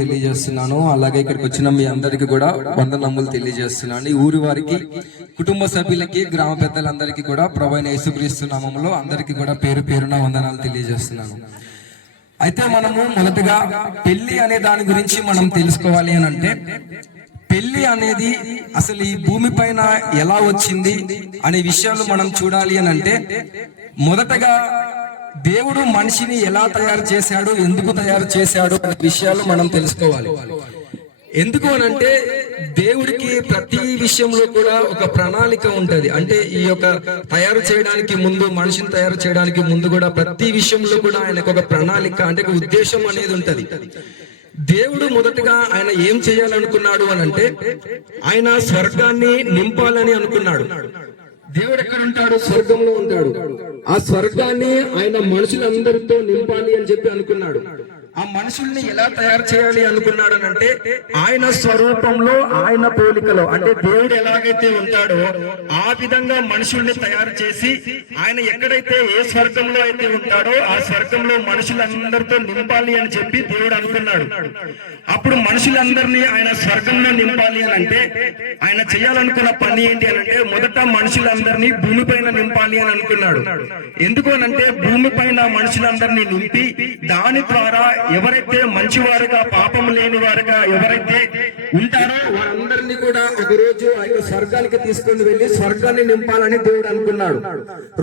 తెలియజేస్తున్నాను. అలాగే ఇక్కడికి వచ్చిన మీ అందరికి కూడా వందనములు తెలియజేస్తున్నాను. ఈ ఊరి వారికి, కుటుంబ సభ్యులకి, గ్రామ పెద్దలందరికీ కూడా ప్రభువైన యేసుక్రీస్తు నామములో అందరికీ కూడా పేరు పేరున వందనాలు తెలియజేస్తున్నాను. అయితే మనము మొదటగా పెళ్లి అనే దాని గురించి మనం తెలుసుకోవాలి అని అంటే, పెళ్లి అనేది అసలు ఈ భూమి పైన ఎలా వచ్చింది అనే విషయాలు మనం చూడాలి అని అంటే, మొదటగా దేవుడు మనిషిని ఎలా తయారు చేశాడు, ఎందుకు తయారు చేశాడు అనే విషయాలు మనం తెలుసుకోవాలి. ఎందుకు అనంటే, దేవుడికి ప్రతి విషయంలో కూడా ఒక ప్రణాళిక ఉంటది. అంటే ఈ యొక్క తయారు చేయడానికి ముందు, మనిషిని తయారు చేయడానికి ముందు కూడా ప్రతి విషయంలో కూడా ఆయనకు ఒక ప్రణాళిక, అంటే ఒక ఉద్దేశం అనేది ఉంటది. దేవుడు మొదటగా ఆయన ఏం చేయాలనుకున్నాడు అని అంటే, ఆయన స్వర్గాన్ని నింపాలని అనుకున్నాడు. దేవుడు ఎక్కడ ఉంటాడు? స్వర్గంలో ఉంటాడు. ఆ స్వర్గాన్ని ఆయన మనుషులందరితో నింపాలి అని చెప్పి అనుకున్నాడు. ఆ మనుషుల్ని ఎలా తయారు చేయాలి అనుకున్నాడు అంటే, ఆయన స్వరూపంలో, ఆయన పోలికలో, అంటే దేవుడు ఎలాగైతే ఉంటాడో ఆ విధంగా మనుషుల్ని తయారు చేసి, ఆయన ఎక్కడైతే ఏ స్వర్గంలో అయితే ఉంటాడో ఆ స్వర్గంలో మనుషులందరితో నింపాలి అని చెప్పి దేవుడు అనుకున్నాడు. అప్పుడు మనుషులందరినీ ఆయన స్వర్గంలో నింపాలి అని అంటే, ఆయన చేయాలనుకున్న పని ఏంటి అని అంటే, మొదట మనుషులందరినీ భూమి పైన నింపాలి అని అనుకున్నాడు. ఎందుకు అనంటే, భూమి పైన మనుషులందరినీ నింపి దాని ద్వారా ఎవరైతే మంచివారుగా, పాపం లేని వారుగా ఎవరైతే ఉంటారో వారందరినీ కూడా ఒక రోజు ఆయన స్వర్గానికి తీసుకొని వెళ్లి స్వర్గాన్ని నింపాలని దేవుడు అనుకున్నాడు.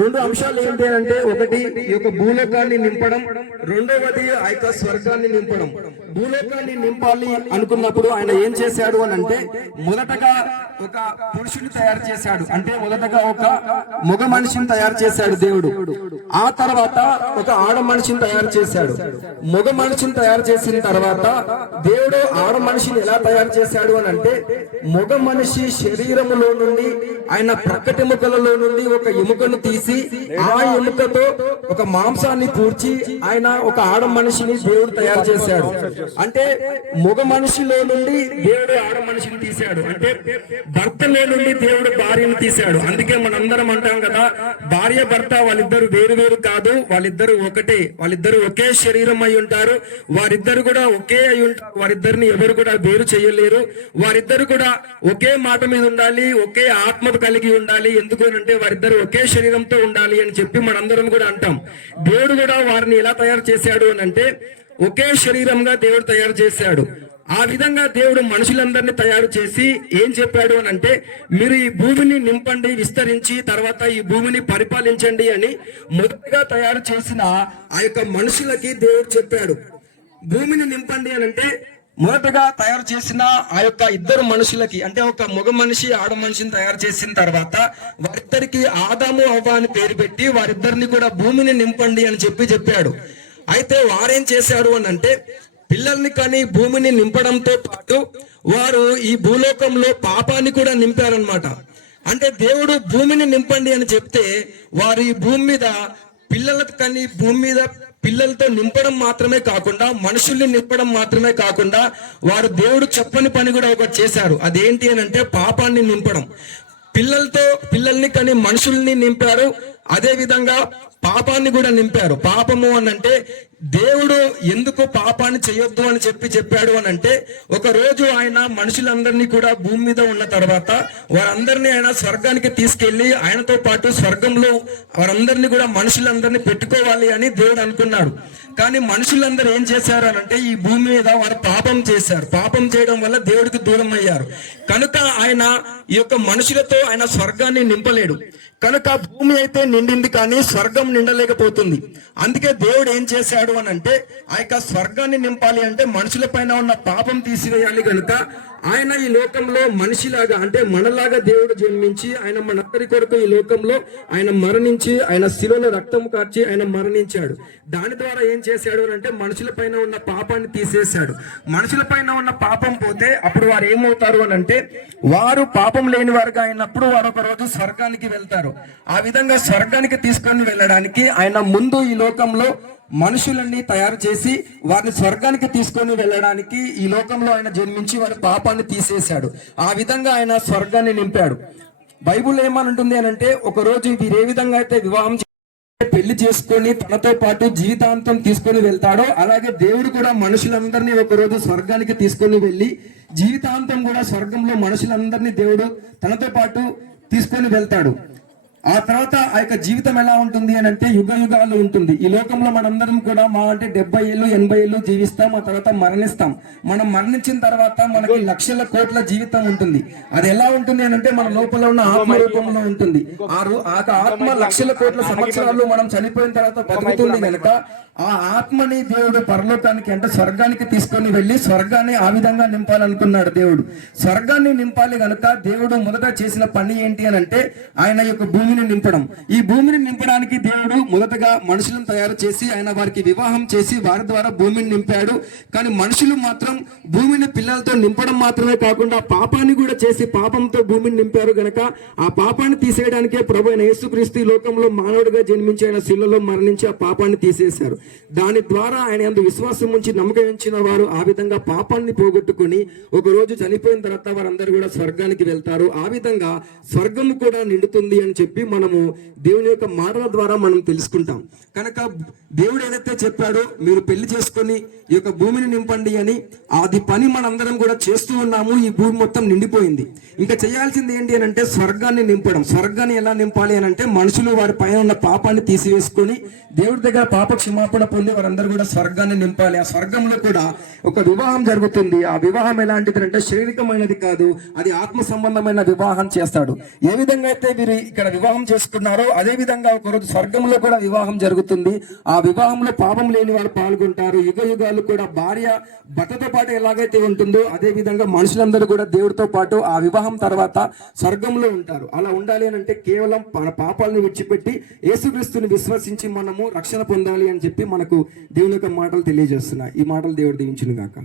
రెండు అంశాలు ఏంటి అంటే, ఒకటి ఈ యొక్క భూలోకాన్ని నింపడం, రెండవది ఆ యొక్క స్వర్గాన్ని నింపడం. భూలోకాన్ని నింపాలి అనుకున్నప్పుడు ఆయన ఏం చేశాడు అని అంటే, మొదటగా ఒక పురుషుని తయారు చేశాడు. అంటే మొదటగా ఒక మగ మనిషిని తయారు చేశాడు దేవుడు. ఆ తర్వాత ఒక ఆడ మనిషిని తయారు చేశాడు. మగ మనిషిని తయారు చేసిన తర్వాత దేవుడు ఆడ మనిషిని ఎలా తయారు చేశాడు అని అంటే, మగ మనిషి శరీరములో నుండి, ఆయన ప్రక్కటెముకలలో నుండి ఒక ఎముకను తీసి ఆ ఎముకతో ఒక మాంసాన్ని పూడ్చి ఆయన ఒక ఆడ మనిషిని దేవుడు తయారు చేశాడు. అంటే మగ మనిషిలో నుండి దేవుడు ఆడ మనిషిని తీశాడు. అంటే భర్తలో నుండి దేవుడు భార్యను తీశాడు. అందుకే మనందరం అంటాం కదా, భార్య భర్త వాళ్ళిద్దరు వేరు వేరు కాదు, వాళ్ళిద్దరు ఒకటే, వాళ్ళిద్దరు ఒకే శరీరం అయి ఉంటారు, వారిద్దరు కూడా ఒకే అయి ఉంటారు, వారిద్దరిని ఎవరు కూడా వేరు చేయలేరు, వారిద్దరు కూడా ఒకే మాట మీద ఉండాలి, ఒకే ఆత్మ కలిగి ఉండాలి. ఎందుకు అంటే వారిద్దరు ఒకే శరీరంతో ఉండాలి అని చెప్పి మనందరం కూడా అంటాం. దేవుడు కూడా వారిని ఎలా తయారు చేశాడు అని అంటే, ఒకే శరీరంగా దేవుడు తయారు చేశాడు. ఆ విధంగా దేవుడు మనుషులందరినీ తయారు చేసి ఏం చెప్పాడు అని అంటే, మీరు ఈ భూమిని నింపండి, విస్తరించి, తర్వాత ఈ భూమిని పరిపాలించండి అని మొదటగా తయారు చేసిన ఆ యొక్క మనుషులకి దేవుడు చెప్పాడు. భూమిని నింపండి అని అంటే, మొదటగా తయారు చేసిన ఆ యొక్క ఇద్దరు మనుషులకి, అంటే ఒక మగ మనిషి, ఆడ మనిషిని తయారు చేసిన తర్వాత వారిద్దరికి ఆదాము అవ్వ అని పేరు పెట్టి వారిద్దరిని కూడా భూమిని నింపండి అని చెప్పాడు. అయితే వారేం చేశాడు అని అంటే, పిల్లల్ని కానీ భూమిని నింపడంతో పాటు వారు ఈ భూలోకంలో పాపాన్ని కూడా నింపారనమాట. అంటే దేవుడు భూమిని నింపండి అని చెప్తే వారు ఈ భూమి మీద పిల్లలకు కానీ భూమి మీద పిల్లలతో నింపడం మాత్రమే కాకుండా, మనుషుల్ని నింపడం మాత్రమే కాకుండా, వారు దేవుడు చెప్పని పని కూడా ఒకటి చేశారు. అదేంటి అని అంటే, పాపాన్ని నింపడం. పిల్లల్ని కానీ మనుషుల్ని నింపారు, అదే విధంగా పాపాన్ని కూడా నింపారు. పాపము అని అంటే, దేవుడు ఎందుకు పాపాన్ని చేయొద్దు అని చెప్పాడు అని అంటే, ఒక రోజు ఆయన మనుషులందరినీ కూడా భూమి మీద ఉన్న తర్వాత వారందరినీ ఆయన స్వర్గానికి తీసుకెళ్లి ఆయనతో పాటు స్వర్గంలో వారందరినీ కూడా మనుషులందరినీ పెట్టుకోవాలి అని దేవుడు అనుకున్నాడు. కానీ మనుషులందరూ ఏం చేశారు అని అంటే, ఈ భూమి మీద వారు పాపం చేశారు. పాపం చేయడం వల్ల దేవుడికి దూరం అయ్యారు. కనుక ఆయన ఈ యొక్క మనుషులతో ఆయన స్వర్గాన్ని నింపలేడు. కనుక భూమి అయితే నిండింది కానీ స్వర్గం నిండలేకపోతుంది. అందుకే దేవుడు ఏం చేశాడు అని అంటే, ఆ యొక్క స్వర్గాన్ని నింపాలి అంటే మనుషుల పైన ఉన్న పాపం తీసివేయాలి. కనుక ఆయన ఈ లోకంలో మనిషిలాగా, అంటే మనలాగా దేవుడు జన్మించి ఆయన మనందరి కొరకు ఈ లోకంలో ఆయన మరణించి, ఆయన శిలువలో రక్తం కార్చి ఆయన మరణించాడు. దాని ద్వారా ఏం చేశాడు అంటే, మనుషుల పైన ఉన్న పాపాన్ని తీసేశాడు. మనుషుల పైన ఉన్న పాపం పోతే అప్పుడు వారు ఏమవుతారు అని అంటే, వారు పాపం లేని వారుగా అయినప్పుడు వారు ఒక రోజు స్వర్గానికి వెళ్తారు. ఆ విధంగా స్వర్గానికి తీసుకొని వెళ్ళడానికి ఆయన ముందు ఈ లోకంలో మనుషులన్నీ తయారు చేసి వారిని స్వర్గానికి తీసుకొని వెళ్ళడానికి ఈ లోకంలో ఆయన జన్మించి వారి పాపాన్ని తీసేశాడు. ఆ విధంగా ఆయన స్వర్గాన్ని నింపాడు. బైబుల్ ఏమనుంటుంది అని అంటే, ఒక రోజు వీరు ఏ విధంగా అయితే వివాహం పెళ్లి చేసుకొని తనతో పాటు జీవితాంతం తీసుకొని వెళ్తాడో అలాగే దేవుడు కూడా మనుషులందరినీ ఒకరోజు స్వర్గానికి తీసుకొని వెళ్ళి జీవితాంతం కూడా స్వర్గంలో మనుషులందరినీ దేవుడు తనతో పాటు తీసుకొని వెళ్తాడు. ఆ తర్వాత ఆ యొక్క జీవితం ఎలా ఉంటుంది అని అంటే యుగ యుగాలు ఉంటుంది. ఈ లోకంలో మనందరం కూడా మా అంటే 70 ఏళ్ళు 80 ఏళ్ళు జీవిస్తాం, ఆ తర్వాత మరణిస్తాం. మనం మరణించిన తర్వాత మనకి లక్షల కోట్ల జీవితం ఉంటుంది. అది ఎలా ఉంటుంది అని అంటే మన లోపల ఉన్న ఆత్మ రూపంలో ఉంటుంది. ఆ ఆత్మ లక్షల కోట్ల సంవత్సరాలు మనం చనిపోయిన తర్వాత బతుకుతుంది కనుక ఆ ఆత్మని దేవుడు పరలోకానికి అంటే స్వర్గానికి తీసుకొని వెళ్ళి స్వర్గాన్ని ఆ విధంగా నింపాలనుకున్నాడు దేవుడు. స్వర్గాన్ని నింపాలి కనుక దేవుడు మొదట చేసిన పని ఏంటి అని అంటే ఆయన యొక్క భూమిని నింపడం. ఈ భూమిని నింపడానికి దేవుడు మొదటగా మనుషులను తయారు చేసి ఆయన వారికి వివాహం చేసి వారి ద్వారా భూమిని నింపాడు. కానీ మనుషులు మాత్రం భూమిని పిల్లలతో నింపడం మాత్రమే కాకుండా పాపాన్ని కూడా చేసి పాపంతో భూమిని నింపారు గనక ఆ పాపాన్ని తీసేయడానికే ప్రభు అయిన యేసుక్రీస్తు ఈ లోకంలో మానవుడిగా జన్మించి ఆయన శిలువలో మరణించి ఆ పాపాన్ని తీసేశారు. దాని ద్వారా ఆయన యందు విశ్వాసం ఉంచి నమ్మకం ఉంచిన వారు ఆ విధంగా పాపాన్ని పోగొట్టుకుని ఒక రోజు చనిపోయిన తర్వాత వారందరూ కూడా స్వర్గానికి వెళ్తారు. ఆ విధంగా స్వర్గము కూడా నిండుతుంది అని చెప్పి మనము దేవుని యొక్క మాటల ద్వారా మనం తెలుసుకుంటాం. కనుక దేవుడు ఏదైతే చెప్పాడో మీరు పెళ్లి చేసుకొని ఈ యొక్క భూమిని నింపండి అని అది పని మనందరం కూడా చేస్తూ ఉన్నాము. ఈ భూమి మొత్తం నిండిపోయింది. ఇంకా చేయాల్సింది ఏంటి అని అంటే స్వర్గాన్ని నింపడం. స్వర్గాన్ని ఎలా నింపాలి అని అంటే మనుషులు వారి పైన ఉన్న పాపాన్ని తీసివేసుకొని దేవుడి దగ్గర పాప క్షమాపణ పొంది వారందరూ కూడా స్వర్గాన్ని నింపాలి. ఆ స్వర్గంలో కూడా ఒక వివాహం జరుగుతుంది. ఆ వివాహం ఎలాంటిది అంటే శారీరకమైనది కాదు, అది ఆత్మ సంబంధమైన వివాహం చేస్తాడు. ఏ విధంగా అయితే వీరు ఇక్కడ వివాహం చేసుకున్నారో అదే విధంగా ఒకరోజు స్వర్గంలో కూడా వివాహం జరుగుతుంది. ఆ వివాహంలో పాపం లేని వారు పాల్గొంటారు. యుగ యుగాలు కూడా భార్య భర్తతో పాటు ఎలాగైతే ఉంటుందో అదే విధంగా మనుషులందరూ కూడా దేవుడితో పాటు ఆ వివాహం తర్వాత స్వర్గంలో ఉంటారు. అలా ఉండాలి అని అంటే కేవలం మన పాపాలను విడిచిపెట్టి యేసుక్రీస్తుని విశ్వసించి మనము రక్షణ పొందాలి అని చెప్పి మనకు దేవుని యొక్క మాటలు తెలియజేస్తున్నాయి. ఈ మాటలు దేవుడు దీవించును గాక.